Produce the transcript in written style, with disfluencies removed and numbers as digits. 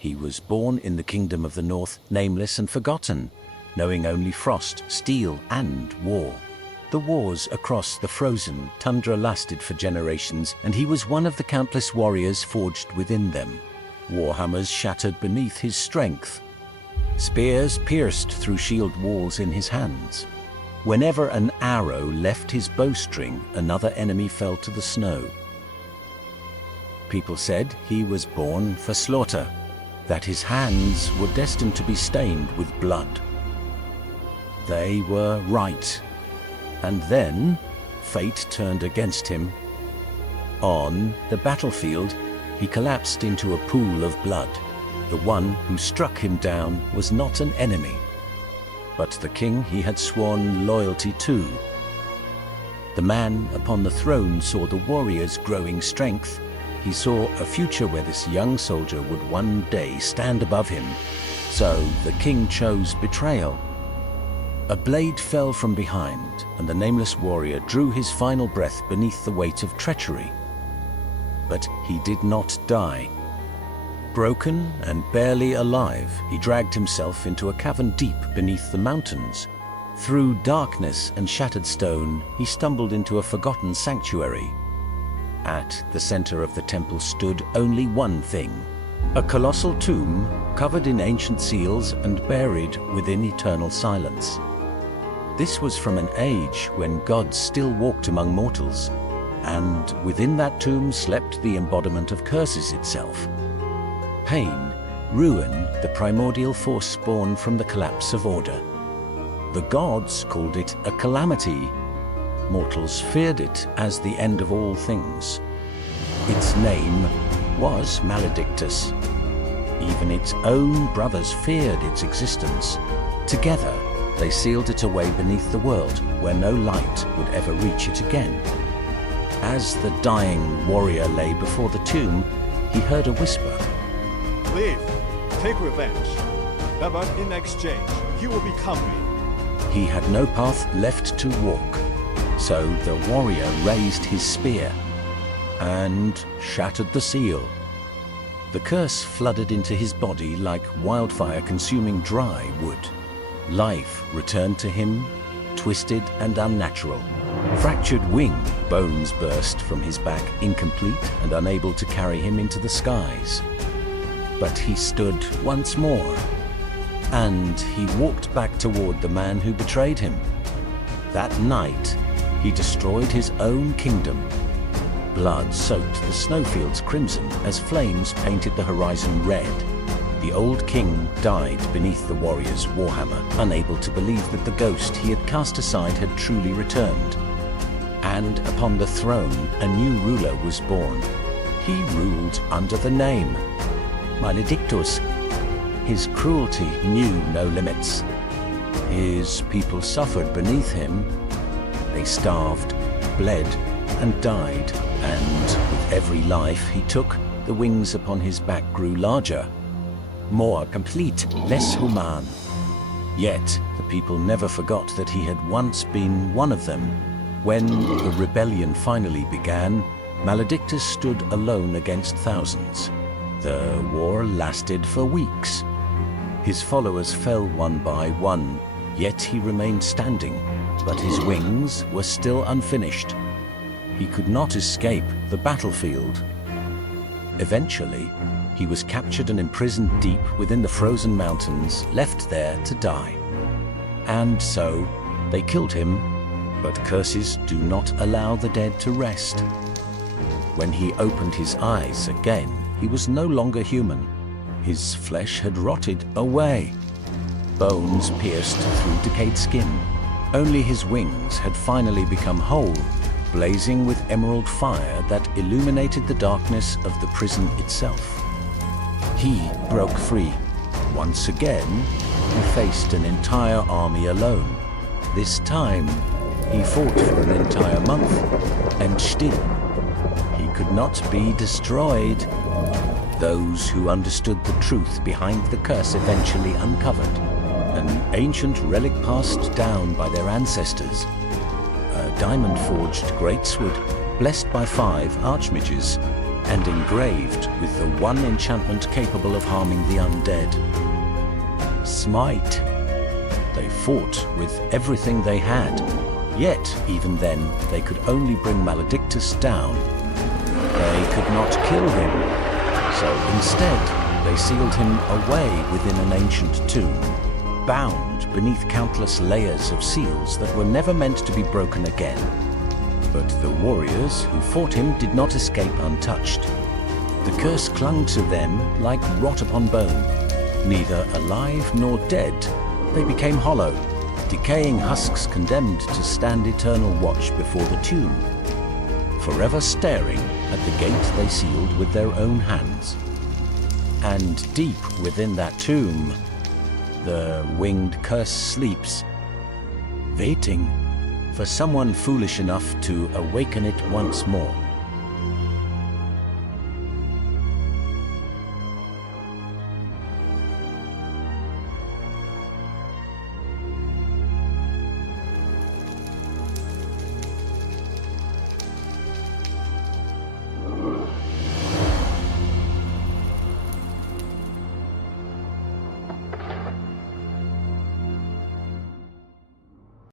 He was born in the kingdom of the north, nameless and forgotten, knowing only frost, steel, and war. The wars across the frozen tundra lasted for generations, and he was one of the countless warriors forged within them. Warhammers shattered beneath his strength. Spears pierced through shield walls in his hands. Whenever an arrow left his bowstring, another enemy fell to the snow. People said he was born for slaughter, that his hands were destined to be stained with blood. They were right. And then, fate turned against him. On the battlefield, he collapsed into a pool of blood. The one who struck him down was not an enemy, but the king he had sworn loyalty to. The man upon the throne saw the warrior's growing strength. He saw a future where this young soldier would one day stand above him. So the king chose betrayal. A blade fell from behind, and the nameless warrior drew his final breath beneath the weight of treachery. But he did not die. Broken and barely alive, he dragged himself into a cavern deep beneath the mountains. Through darkness and shattered stone, he stumbled into a forgotten sanctuary. At the center of the temple stood only one thing: a colossal tomb covered in ancient seals and buried within eternal silence. This was from an age when gods still walked among mortals, and within that tomb slept the embodiment of curses itself. Pain, ruin, the primordial force born from the collapse of order. The gods called it a calamity. Mortals feared it as the end of all things. Its name was Maledictus. Even its own brothers feared its existence. Together, they sealed it away beneath the world, where no light would ever reach it again. As the dying warrior lay before the tomb, he heard a whisper. Leave. Take revenge. But in exchange, you will become me. He had no path left to walk, so the warrior raised his spear and shattered the seal. The curse flooded into his body like wildfire consuming dry wood. Life returned to him, twisted and unnatural. Fractured wing bones burst from his back, incomplete and unable to carry him into the skies. But he stood once more, and he walked back toward the man who betrayed him. That night, he destroyed his own kingdom. Blood soaked the snowfields crimson as flames painted the horizon red. The old king died beneath the warrior's warhammer, unable to believe that the ghost he had cast aside had truly returned. And upon the throne, a new ruler was born. He ruled under the name Maledictus. His cruelty knew no limits. His people suffered beneath him. They starved, bled, and died, and with every life he took, the wings upon his back grew larger, more complete, less human. Yet the people never forgot that he had once been one of them. When the rebellion finally began, Maledictus stood alone against thousands. The war lasted for weeks. His followers fell one by one, yet he remained standing, but his wings were still unfinished. He could not escape the battlefield. Eventually, he was captured and imprisoned deep within the frozen mountains, left there to die. And so, they killed him, but curses do not allow the dead to rest. When he opened his eyes again, he was no longer human. His flesh had rotted away. Bones pierced through decayed skin. Only his wings had finally become whole, blazing with emerald fire that illuminated the darkness of the prison itself. He broke free. Once again, he faced an entire army alone. This time, he fought for an entire month, and still, he could not be destroyed. Those who understood the truth behind the curse eventually uncovered an ancient relic passed down by their ancestors. A diamond-forged greatsword, blessed by 5 archmages. and engraved with the one enchantment capable of harming the undead. Smite. They fought with everything they had, yet even then they could only bring Maledictus down. They could not kill him, so instead they sealed him away within an ancient tomb, bound beneath countless layers of seals that were never meant to be broken again. But the warriors who fought him did not escape untouched. The curse clung to them like rot upon bone. Neither alive nor dead, they became hollow, decaying husks condemned to stand eternal watch before the tomb, forever staring at the gate they sealed with their own hands. And deep within that tomb, the winged curse sleeps, waiting for someone foolish enough to awaken it once more.